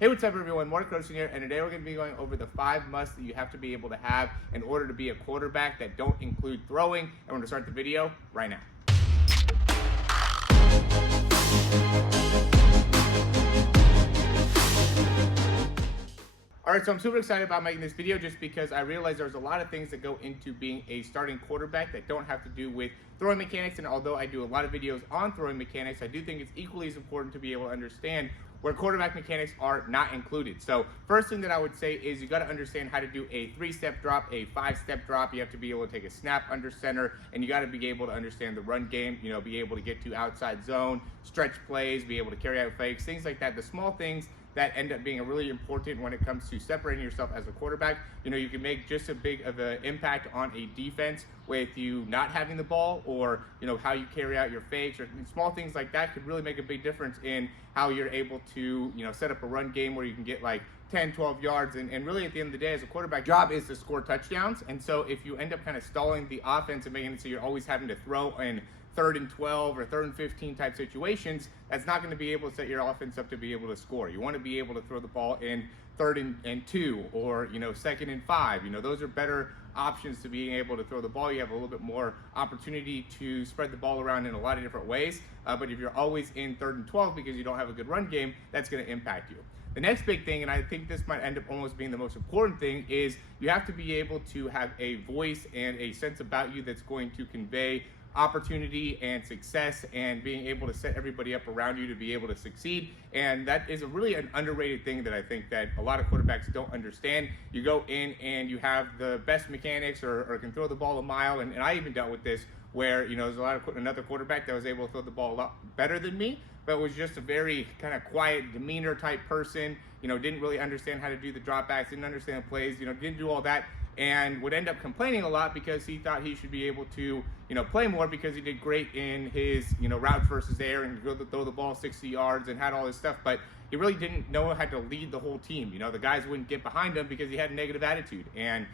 Hey, what's up everyone? Morey Croson here, and today we're going to be going over the 5 musts that you have to be able to have in order to be a quarterback that don't include throwing, and we're going to start the video right now. All right, so I'm super excited about making this video just because I realized there's a lot of things that go into being a starting quarterback that don't have to do with throwing mechanics, and although I do a lot of videos on throwing mechanics, I do think it's equally as important to be able to understand where quarterback mechanics are not included. So first thing that I would say is you got to understand how to do a 3-step drop, a 5-step drop. You have to be able to take a snap under center, and you got to be able to understand the run game, be able to get to outside zone, stretch plays, be able to carry out fakes, things like that. The small things that end up being really important when it comes to separating yourself as a quarterback. You can make just as big of an impact on a defense with you not having the ball, or how you carry out your fakes, or small things like that could really make a big difference in how you're able to set up a run game where you can get like 10, 12 yards. And really at the end of the day, as a quarterback, job is to score touchdowns. And so if you end up kind of stalling the offense and making it so you're always having to throw in 3rd and 12 or 3rd and 15 type situations, that's not going to be able to set your offense up to be able to score. You want to be able to throw the ball in 3rd and 2, or 2nd and 5. Those are better options to being able to throw the ball. You have a little bit more opportunity to spread the ball around in a lot of different ways. But if you're always in 3rd and 12 because you don't have a good run game, that's going to impact you. The next big thing, and I think this might end up almost being the most important thing, is you have to be able to have a voice and a sense about you that's going to convey opportunity and success, and being able to set everybody up around you to be able to succeed. And that is really an underrated thing that I think that a lot of quarterbacks don't understand. You go in and you have the best mechanics, or can throw the ball a mile, and I even dealt with this where there's another quarterback that was able to throw the ball a lot better than me, but was just a very kind of quiet demeanor type person, didn't really understand how to do the dropbacks, didn't understand the plays, didn't do all that, and would end up complaining a lot because he thought he should be able to play more because he did great in his routes versus air and throw the ball 60 yards and had all this stuff, but he really didn't know how to lead the whole team. The guys wouldn't get behind him because he had a negative attitude, and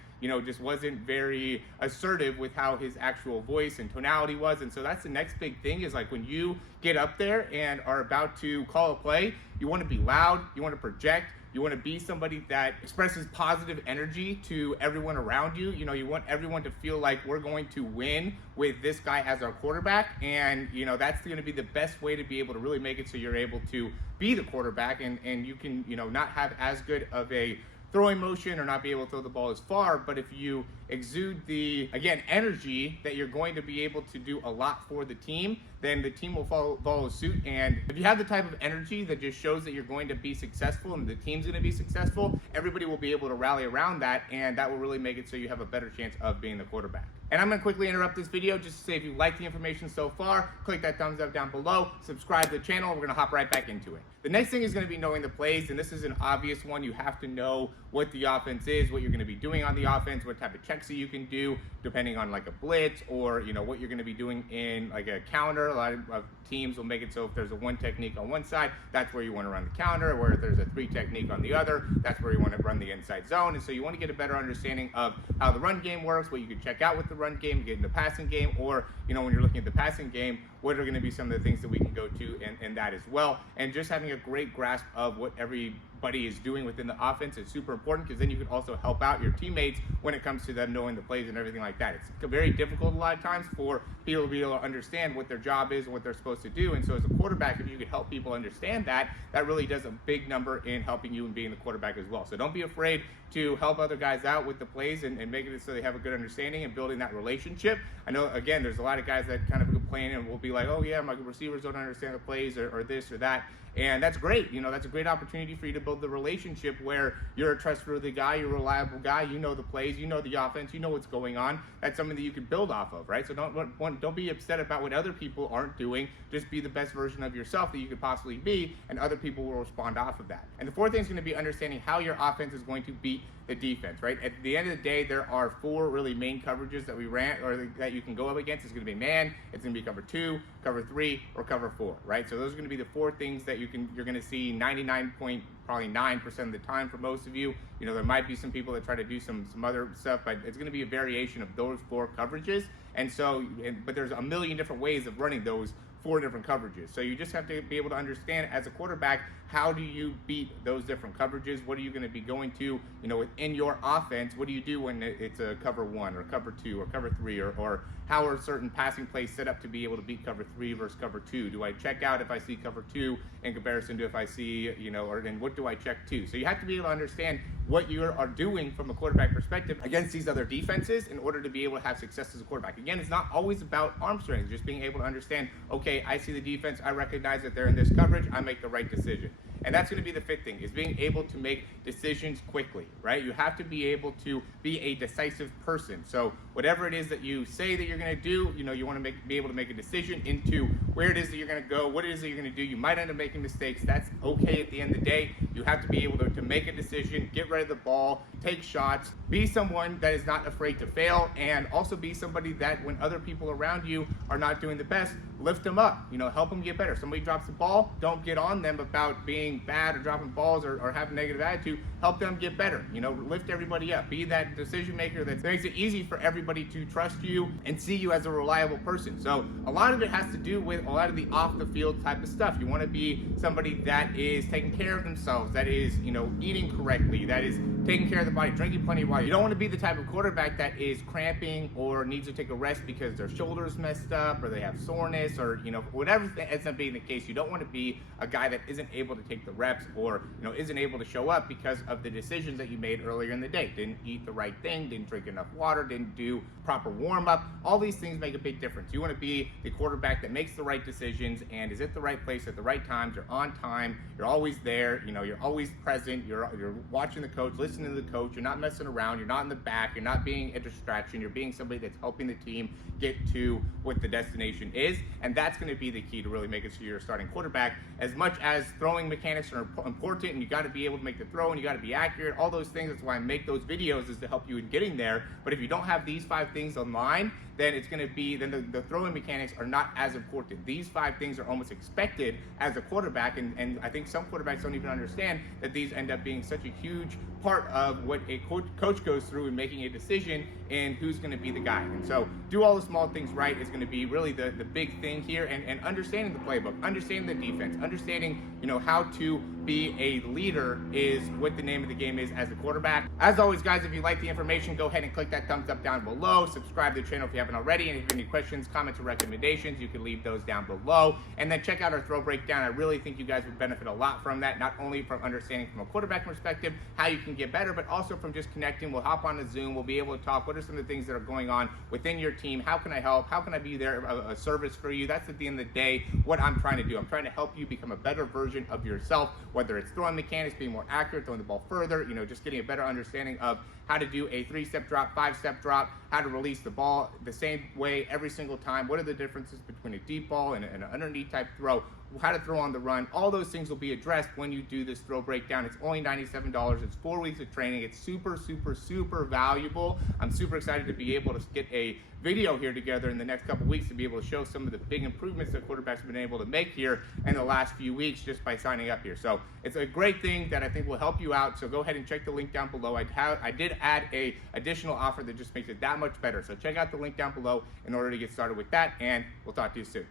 just wasn't very assertive with how his actual voice and tonality was. And so that's the next big thing, is like when you get up there and are about to call a play, you want to be loud, you want to project, you want to be somebody that expresses positive energy to everyone around you. You want everyone to feel like we're going to win with this guy as our quarterback. And, that's going to be the best way to be able to really make it so you're able to be the quarterback, and you can, not have as good of a throwing motion or not be able to throw the ball as far. But if you exude the, again, energy that you're going to be able to do a lot for the team, then the team will follow suit. And if you have the type of energy that just shows that you're going to be successful and the team's going to be successful, everybody will be able to rally around that, and that will really make it so you have a better chance of being the quarterback. And I'm going to quickly interrupt this video just to say, if you like the information so far, click that thumbs up down below, subscribe to the channel, and we're going to hop right back into it. The next thing is going to be knowing the plays, and this is an obvious one. You have to know what the offense is, what you're going to be doing on the offense, what type of checks that you can do, depending on like a blitz, or what you're going to be doing in like a counter. A lot of teams will make it so if there's a 1 technique on one side, that's where you want to run the counter, where if there's a 3 technique on the other, that's where you want to run the inside zone. And so you want to get a better understanding of how the run game works, what you can check out with the run game, get in the passing game, or when you're looking at the passing game, what are going to be some of the things that we can go to in that as well. And just having a great grasp of what everybody is doing within the offense is super important, because then you can also help out your teammates when it comes to them knowing the plays and everything like that. It's very difficult a lot of times for people to be able to understand what their job is and what they're supposed to do. And so as a quarterback, if you could help people understand that, that really does a big number in helping you and being the quarterback as well. So don't be afraid to help other guys out with the plays and making it so they have a good understanding and building that relationship. I know, again, there's a lot of guys that kind of complain and will be like, oh yeah, my receivers don't understand the plays, or this or that. And that's great. That's a great opportunity for you to build the relationship where you're a trustworthy guy, you're a reliable guy, you know the plays, you know the offense, you know what's going on. That's something that you can build off of, right? So don't be upset about what other people aren't doing. Just be the best version of yourself that you could possibly be, and other people will respond off of that. And the fourth thing is going to be understanding how your offense is going to beat the defense, right? At the end of the day, there are 4 really main coverages that we ran, or that you can go up against. It's going to be man, it's going to be cover 2, cover 3, or cover 4, right? So those are going to be the 4 things that you're going to see 99.9% of the time for most of you. There might be some people that try to do some other stuff, but it's going to be a variation of those 4 coverages. And so, but there's a million different ways of running those 4 different coverages. So you just have to be able to understand as a quarterback, how do you beat those different coverages? What are you going to be going to, within your offense? What do you do when it's a cover 1 or cover 2 or cover 3, or how are certain passing plays set up to be able to beat cover 3 versus cover 2? Do I check out if I see cover 2 in comparison to if I see, or then what do I check to? So you have to be able to understand what you are doing from a quarterback perspective against these other defenses in order to be able to have success as a quarterback. Again, it's not always about arm strength, just being able to understand, okay, I see the defense, I recognize that they're in this coverage, I make the right decision. And that's going to be the 5th thing, is being able to make decisions quickly, right? You have to be able to be a decisive person. So whatever it is that you say that you're going to do, you want to be able to make a decision into where it is that you're going to go, what it is that you're going to do. You might end up making mistakes. That's okay at the end of the day. You have to be able to make a decision, get rid of the ball, take shots, be someone that is not afraid to fail, and also be somebody that when other people around you are not doing the best, lift them up, help them get better. Somebody drops the ball, don't get on them about being bad or dropping balls or having a negative attitude. Help them get better, lift everybody up. Be that decision maker that makes it easy for everybody to trust you and see you as a reliable person. So a lot of it has to do with a lot of the off the field type of stuff. You want to be somebody that is taking care of themselves, that is, eating correctly, that is taking care of the body, drinking plenty of water. You don't want to be the type of quarterback that is cramping or needs to take a rest because their shoulder's messed up or they have soreness or, whatever ends up being the case. You don't want to be a guy that isn't able to take the reps or, isn't able to show up because of the decisions that you made earlier in the day. Didn't eat the right thing, didn't drink enough water, didn't do proper warm up. All these things make a big difference. You want to be the quarterback that makes the right decisions and is at the right place at the right times. You're on time. You're always there. You're always present. You're watching the coach, listening to the coach. You're not messing around. You're not in the back. You're not being a distraction. You're being somebody that's helping the team get to what the destination is. And that's going to be the key to really making sure you're a starting quarterback. As much as throwing mechanics are important and you got to be able to make the throw and you got to be accurate, all those things, that's why I make those videos, is to help you in getting there. But if you don't have these 5 things online, then it's going to be, then the throwing mechanics are not as important. These 5 things are almost expected as a quarterback, and I think some quarterbacks don't even understand that these end up being such a huge part of what a coach goes through in making a decision in who's going to be the guy. And so do all the small things right is going to be really the big thing here, and understanding the playbook, understanding the defense, understanding how to be a leader is what the name of the game is as a quarterback. As always, guys, if you like the information, go ahead and click that thumbs up down below. Subscribe to the channel if you haven't already, and if you have any questions, comments, or recommendations, you can leave those down below. And then check out our throw breakdown. I really think you guys would benefit a lot from that, not only from understanding from a quarterback perspective how you can get better, but also from just connecting. We'll hop on a Zoom. We'll be able to talk. What are some of the things that are going on within your team? How can I help? How can I be there, a service for you? That's at the end of the day what I'm trying to do. I'm trying to help you become a better version of yourself, whether it's throwing mechanics, being more accurate, throwing the ball further, just getting a better understanding of how to do a 3-step drop, 5-step drop, how to release the ball the same way every single time. What are the differences between a deep ball and an underneath type throw? How to throw on the run. All those things will be addressed when you do this throw breakdown. It's only $97. It's 4 weeks of training. It's super, super, super valuable. I'm super excited to be able to get a video here together in the next couple weeks to be able to show some of the big improvements that quarterbacks have been able to make here in the last few weeks just by signing up here. So it's a great thing that I think will help you out. So go ahead and check the link down below. I did add a additional offer that just makes it that much better. So check out the link down below in order to get started with that, and we'll talk to you soon.